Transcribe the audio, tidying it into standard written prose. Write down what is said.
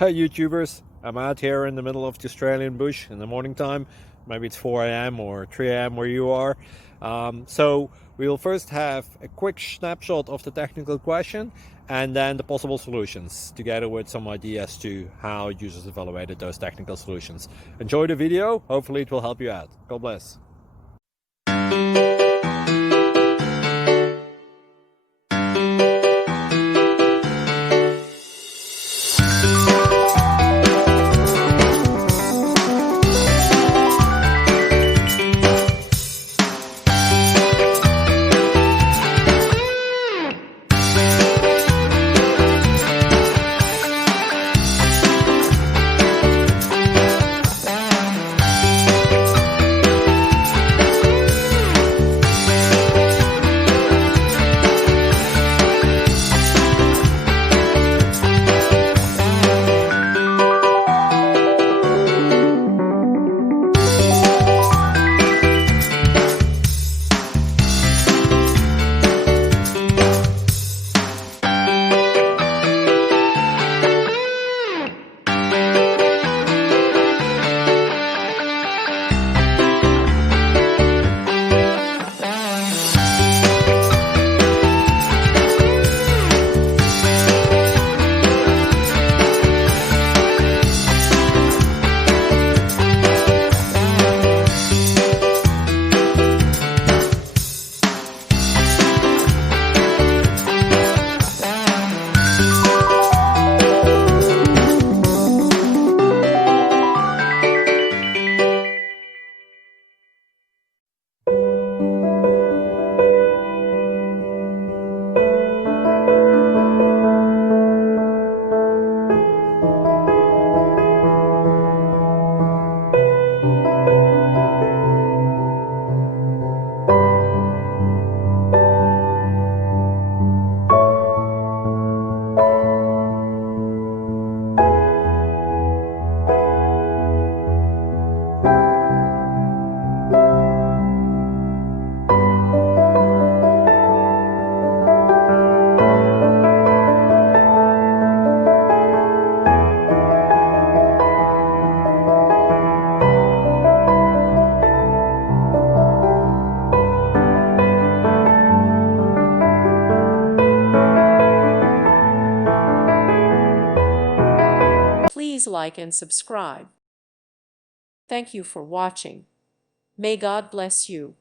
Hey YouTubers, I'm out here in the middle of the Australian bush in the morning time. Maybe it's 4 a.m. or 3 a.m. where you are. So we'll first have a quick snapshot of the technical question and then the possible solutions, together with some ideas to how users evaluated those technical solutions. Enjoy the video, hopefully it will help you out. God bless. Please like and subscribe. Thank you for watching. May God bless you.